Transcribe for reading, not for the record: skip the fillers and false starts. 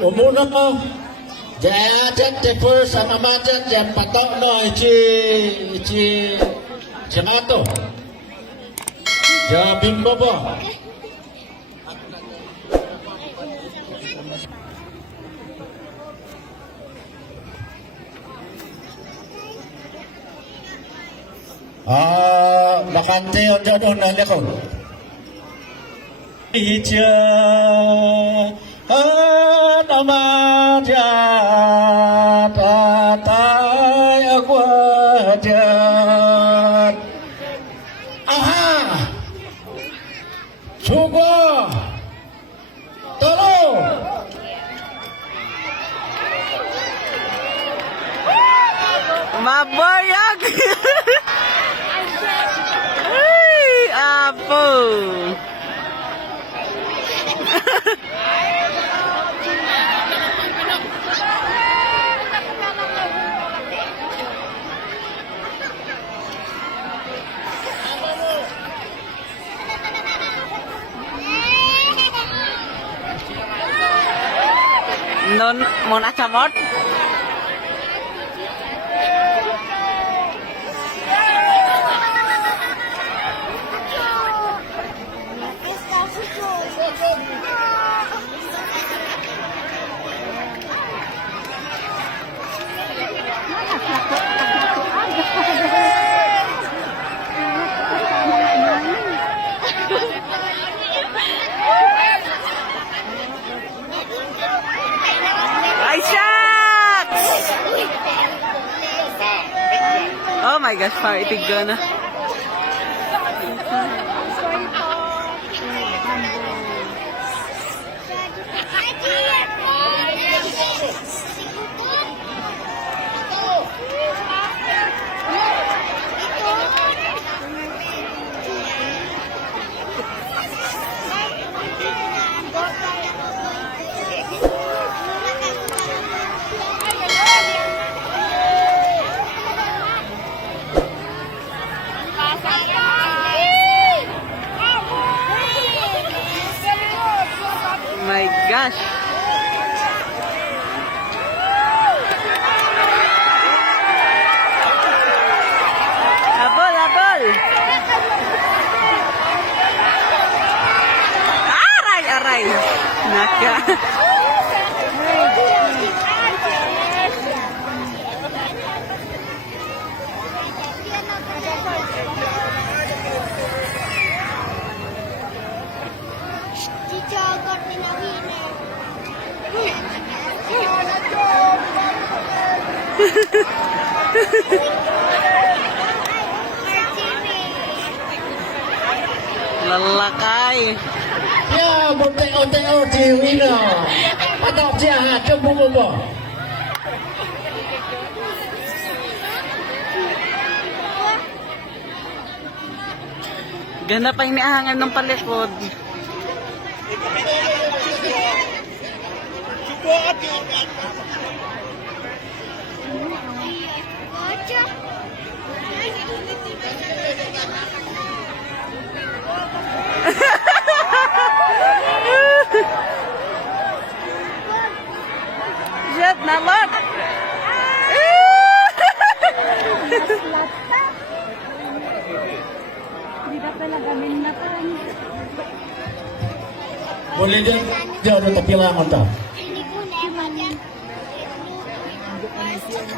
Umuna ko. Jajan telepon sama macam jam patok no ichi jamato. Jabim bapa. Bakante ojo do nalekon. Icha nama tatai aku ajat. Aha, coba, tolong. Mabayag! Ay, apo! Non, mona camot? Ay, shucks! Oh my gosh, parang itig ko na. My gosh. Abol, abol. Aray, aray. Naka. Lalakay. Ya, bote-ote di wino. Patok jahat coba bobo. Ganda pa iniahangan ng palikod. Jet, nalot! Boleh dia udah tapi lama tak?